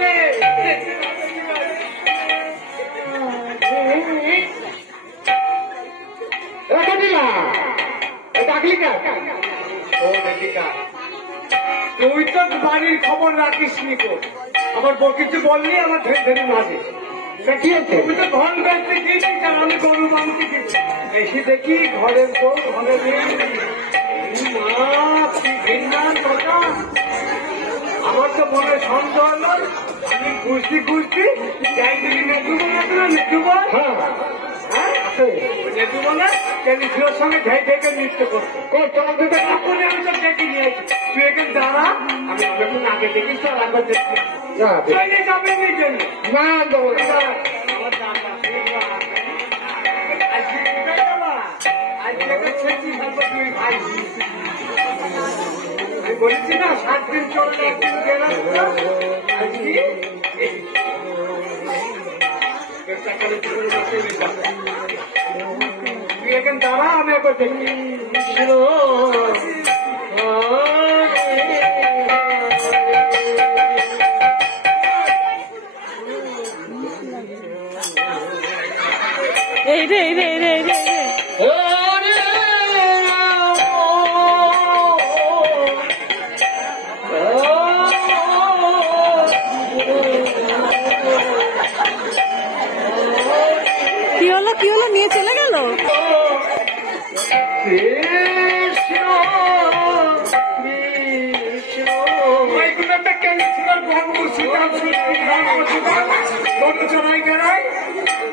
বলে তুই তো বাড়ির খবর রাখিস নি তো আমার বউ কিছু বললি আমার ধরে ধরে মাঝে তুমি তো ঘর বেড়তে দিয়েছিস আর আমি গরু মাংসে দিচ্ছি এসে দেখি ঘরের বউ ঘরে আমার তো মনে সন্দেহ হলো আমি ঘুরছি ঘুরছি যাই দেখি নেটু বলে নেটু বল নেটু বলে টেলিভিশনের সঙ্গে ঝাই থেকে নৃত্য করতো আমি তো দেখি নিয়েছি তুই এখানে দাঁড়া আমি অনেকক্ষণ আগে দেখি তো রান্না দেখি যাবে নিজের না বলেছি না 7 দিন চললে একদিন গেলাম তুই এখানে দাঁড়া আমি একবার দেখি এই রে এই রে এই রে এই রে কি হলো নিয়ে চলে গেল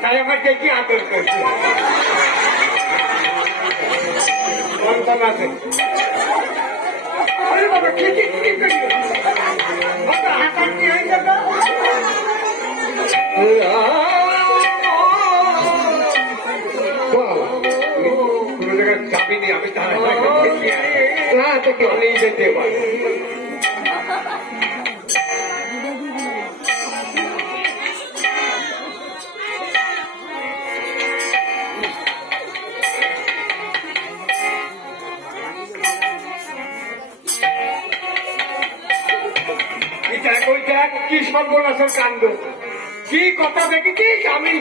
তাই আমার দেখি আদর করছে আরে বাবা কি হাঁটার কি হয়ে যাবে চাপিনি আমি তারা যেতে পারি কি সর্বনাশের কাণ্ড কি কথা দেখেছিস আমি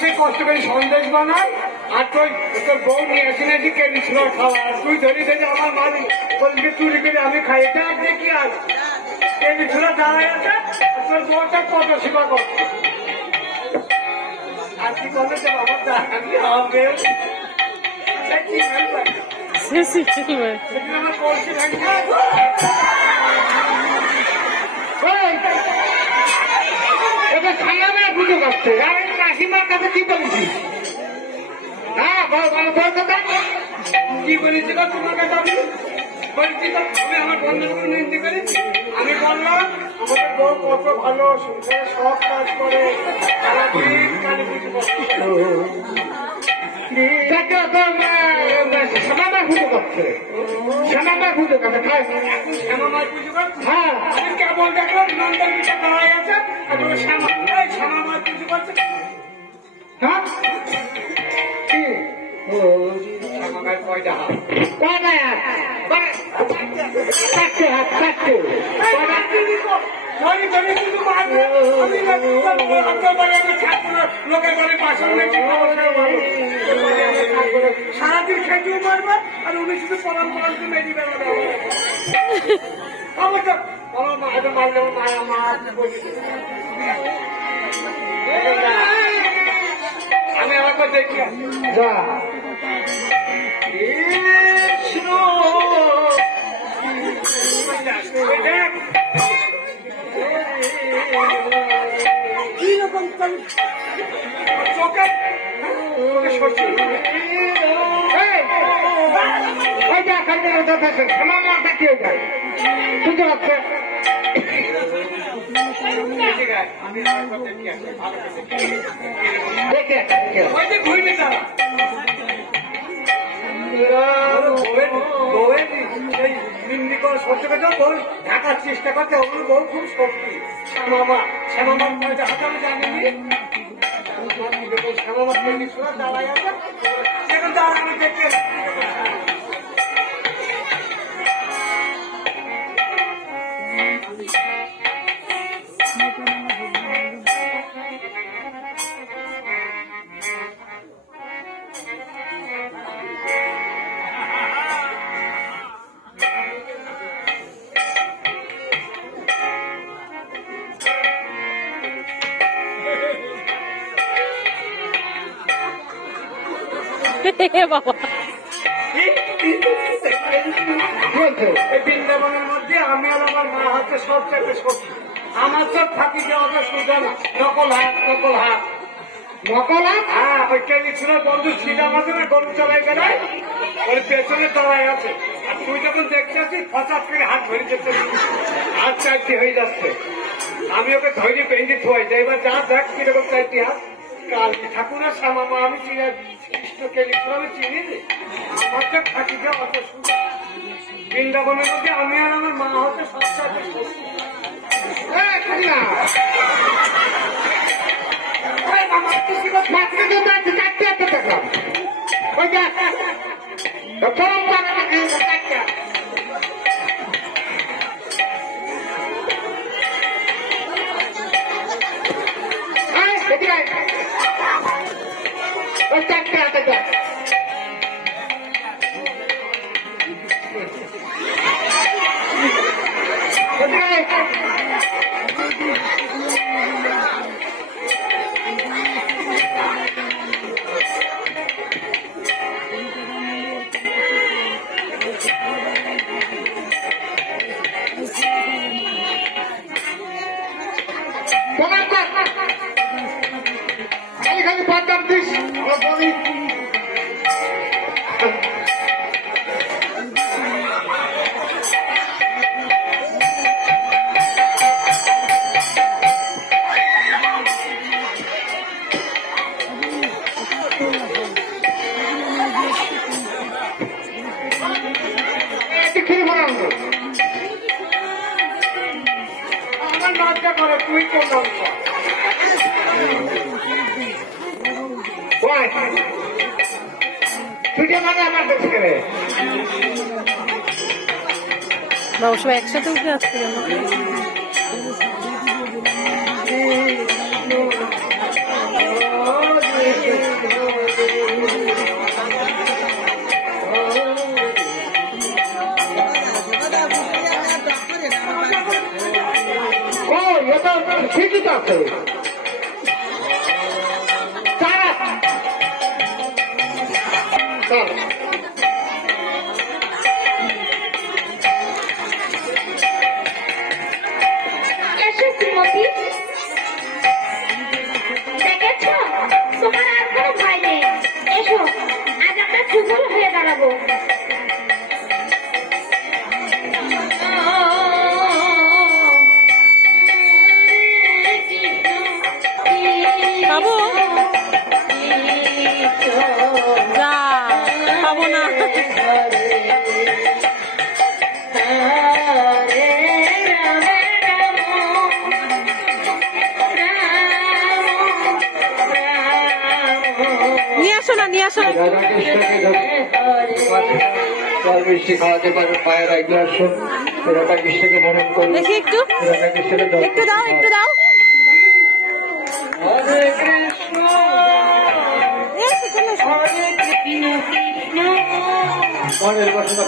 সেই কষ্ট করে সন্দেশ বানাই আর তোর বউ নিয়ে আসি না যে কেলিশোর খাওয়া তুই ধরি ধরে আমার মারি বলবি চুরি করে আমি খাই এটা আর দেখি আর কেলিশোর দাঁড়ায় আছে তোর বউটা কত সেবা করছে আর কি বলে যে বাবা দাঁড়ানি হবে আমার করছি খাইয়া পুজো করছে আমি কাশিমার কাছে কি বলেছি হ্যাঁ কি বলেছি তোমার কাছে আমি বলছি আমি আমার বন্ধুকে নিন্দি করেছি আমি বললাম আমাদের বউ কত ভালো সব কাজ করে কালী পুজো শ্যামামার পুজো করছে শ্যামামার পুজো করছে শ্যামামার পুজো করছে হ্যাঁ আমি কেবল দেখলাম নন্দন গীতা দাঁড়ায় আছে আর শ্যামামার পুজো করছে হ্যাঁ কি শ্যামামার কয়টা হাত চারটে হাত চারটে লোকের বাড়ি বাসন লেগে সারাদিন খেতেও পারবে আর উনি শুধু পড়ান পড়ানকে মেরি বেড়াবে আমি আমাকে দেখি যা কিরকম চোখে ঘুরবি তারা ঢাকার চেষ্টা করছে ওগুলো বউ খুব শক্তি শ্যামামা শ্যামামার হাতানো জানিনি শ্যামামার দাঁড়ায় আছে সেখানে দাঁড়ানো দেখে এ বাবা এই বৃন্দাবনের মধ্যে আমি আর আমার মা হচ্ছে সবচেয়ে সত্যি। আমার চোখ ফাঁকি দেওয়া সোজা না, নকল হাত নকল হাত নকল হাত। হ্যাঁ, ওই কেলিছুরের বন্ধু সিধা মাঝে না গরু চলাই বেড়ায়, ওর পেছনে তলায় আছে। আর তুই যখন দেখতে আসিস হঠাৎ করে হাত ধরে যেতে, হাত চারটি হয়ে যাচ্ছে। আমি ওকে ধৈর্য পেঞ্জি থুয়াই যাই, এবার যা দেখ কিরকম চারটি হাত। কালী ঠাকুরের সামামা আমি চিনি, কৃষ্ণ কেলিছুর আমি চিনি রে। আমার চোখ ফাঁকি দেওয়া অত সুন্দর। বৃন্দাবনের মধ্যে আমি আর আমার মা হচ্ছে সবচেয়ে সত্যি। খালি বাদাম দিস আমার লজ্জা করে তুই কোন তুই যে মানে আমার দেশ করে বাবা সব একসাথে উঠে আসছে কেন? ও এটা ঠিকই তো আছে। চল এসো শ্রীমতী, দেখেছ তোমার আর কোনো ভয় নেই। এসো আজ আমরা যুগল হয়ে দাঁড়াবো। বাবু যা পাবো না। নিয়ে আসো না, নিয়ে আসো না। জল মিষ্টি খাওয়াতে পারে, পায়ের একজন আসুন রাধা কৃষ্ণকে বরণ করুন। দেখি একটু, রাধা কৃষ্ণকে একটু দাও, একটু দাও। হরে কৃষ্ণ এই সেখানে এসো। কৃষ্ণ কৃষ্ণ মনের বাসনা